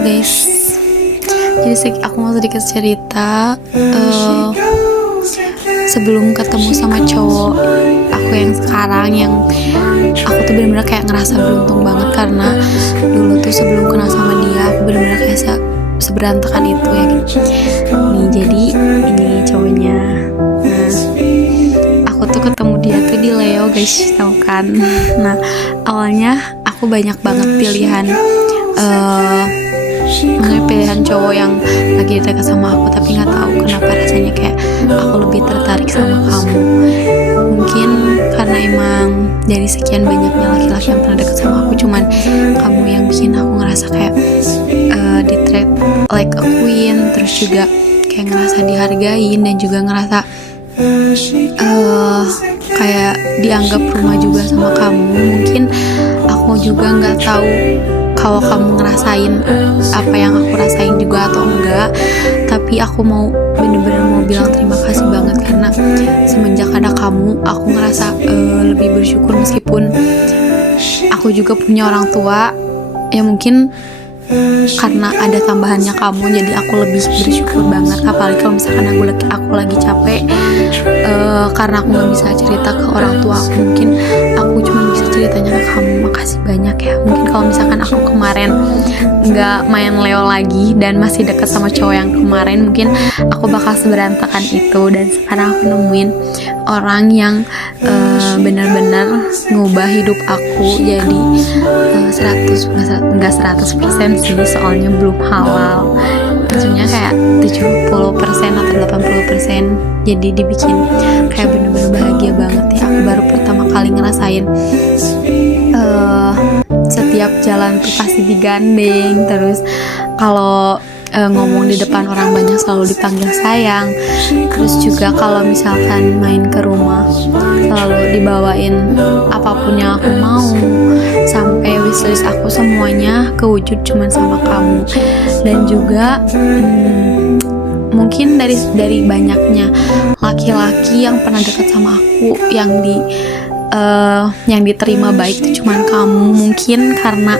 guys, jadi aku mau sedikit cerita. Sebelum ketemu sama cowok aku yang sekarang, yang aku tuh bener-bener kayak ngerasa beruntung banget, karena dulu tuh sebelum kenal sama dia aku bener-bener kayak seberantakan itu ya gitu. Nih, jadi ini cowoknya. Nah, aku tuh ketemu dia tuh di Leo guys, tau kan. Nah, awalnya aku banyak banget pilihan pilihan cowok yang lagi dekat sama aku, tapi nggak tahu kenapa rasanya kayak aku lebih tertarik sama kamu. Mungkin karena emang dari sekian banyaknya laki-laki yang pernah dekat sama aku, cuman kamu yang bikin aku ngerasa kayak di treat like a queen, terus juga kayak ngerasa dihargain dan juga ngerasa kayak dianggap rumah juga sama kamu. Mungkin aku juga nggak tahu kalau kamu ngerasain apa yang aku rasain juga atau enggak, tapi aku mau bener-bener mau bilang terima kasih banget, karena semenjak ada kamu aku ngerasa lebih bersyukur. Meskipun aku juga punya orang tua, ya mungkin karena ada tambahannya kamu jadi aku lebih bersyukur banget. Apalagi kalau misalkan aku lagi capek, karena aku nggak bisa cerita ke orang tua aku, mungkin aku cuma bisa ceritanya ke kamu. Makasih banyak ya. Mungkin kalau misalkan aku kemarin nggak main Leo lagi dan masih dekat sama cowok yang kemarin, mungkin aku bakal seberantakan itu. Dan sekarang aku nemuin orang yang benar-benar ngubah hidup aku jadi 100% sih, soalnya belum halal, maksudnya kayak 70% atau 80%. Jadi dibikin kayak bener-bener bahagia banget ya. Aku baru pertama kali ngerasain setiap jalan tuh pasti digandeng, terus kalau ngomong di depan orang banyak selalu dipanggil sayang. Terus juga kalau misalkan main ke rumah selalu dibawain apapun yang aku mau, sampai wishlist aku semuanya kewujud cuman sama kamu. Dan juga mungkin dari banyaknya laki-laki yang pernah dekat sama aku, yang diterima baik itu cuman kamu. Mungkin karena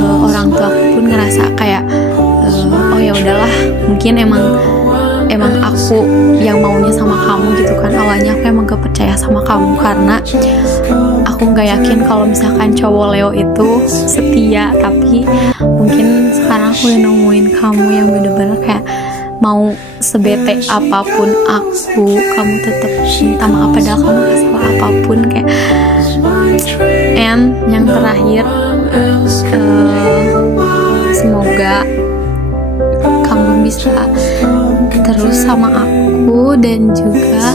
orang tua aku pun ngerasa kayak oh ya udahlah, mungkin emang aku yang maunya sama kamu gitu kan. Awalnya aku emang gak percaya sama kamu, karena aku gak yakin kalau misalkan cowok Leo itu setia. Tapi mungkin sekarang aku udah nemuin kamu yang bener-bener kayak mau sebete apapun aku, kamu tetap minta maaf padahal kamu gak salah apapun kayak. And yang terakhir, semoga kamu bisa terus sama aku dan juga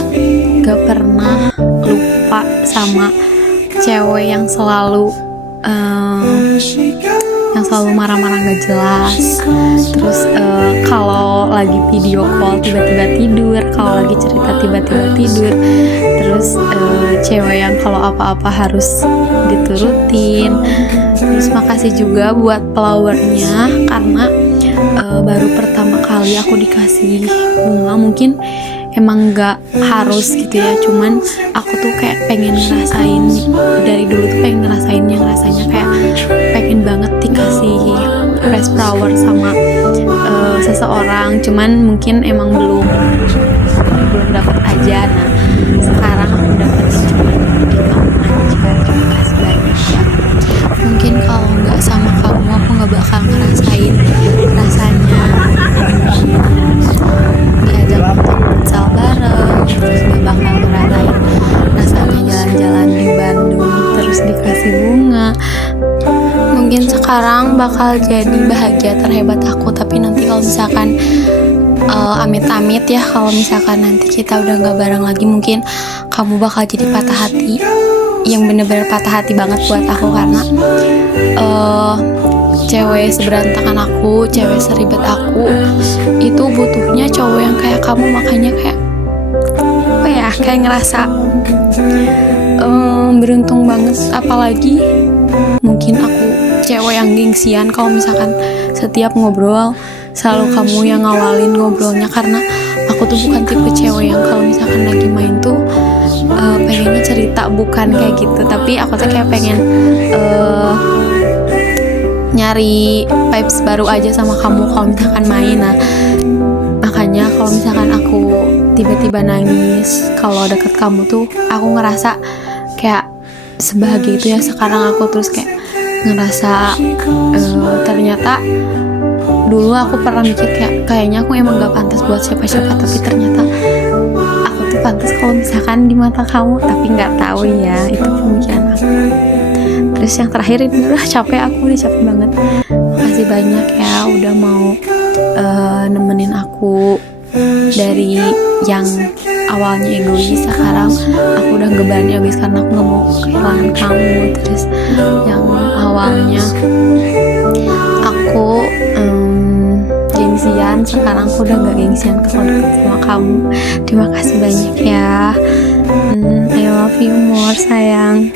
gak pernah lupa sama cewek yang selalu marah-marah gak jelas. Terus kalau lagi video call tiba-tiba tidur, kalau lagi cerita tiba-tiba tidur. Terus cewek yang kalau apa-apa harus diturutin. Terus makasih juga buat flowernya, karena baru pertama kali aku dikasih bunga. Mungkin emang gak harus gitu ya, cuman aku tuh kayak pengen ngerasain, dari dulu tuh pengen ngerasain yang rasanya kayak pengen banget dikasih fresh flower sama seseorang, cuman mungkin emang belum dapat aja. Nah, sekarang aku dapat cuma di kamu aja. Terima kasih banyak ya. Mungkin kalau nggak sama kamu aku nggak bakal ngerasain rasanya diajak untuk futsal bareng, terus nggak bakal ngerasain rasanya jalan-jalan di Bandung terus dikasih bunga. Mungkin sekarang bakal jadi bahagia terhebat aku, tapi nanti kalau misalkan amit-amit ya, kalau misalkan nanti kita udah gak bareng lagi, mungkin kamu bakal jadi patah hati, yang bener-bener patah hati banget buat aku. Karena cewek seberantakan aku, cewek seribet aku itu butuhnya cowok yang kayak kamu. Makanya kayak apa ya, kayak ngerasa beruntung banget. Apalagi mungkin aku cewek yang gengsian kalau misalkan setiap ngobrol selalu kamu yang ngawalin ngobrolnya, karena aku tuh bukan tipe cewek yang kalau misalkan lagi main tuh pengennya cerita, bukan kayak gitu. Tapi aku tuh kayak pengen nyari vibes baru aja sama kamu kalau misalkan main. Nah, makanya kalau misalkan aku tiba-tiba nangis kalau deket kamu tuh, aku ngerasa kayak sebahagia itu ya sekarang aku. Terus kayak ngerasa ternyata dulu aku pernah mikir kayaknya aku emang gak pantas buat siapa-siapa, tapi ternyata aku tuh pantas kalau misalkan di mata kamu. Tapi nggak tahu ya, itu pemikiran aku. Terus yang terakhir ini udah capek, aku udah capek banget. Makasih banyak ya udah mau nemenin aku dari yang awalnya egois, sekarang aku udah gak berani egois karena aku gak mau kehilangan kamu. Terus yang awalnya aku gengsian, sekarang aku udah gak gengsian kalau deket sama kamu. Terima kasih banyak ya. I love you more sayang.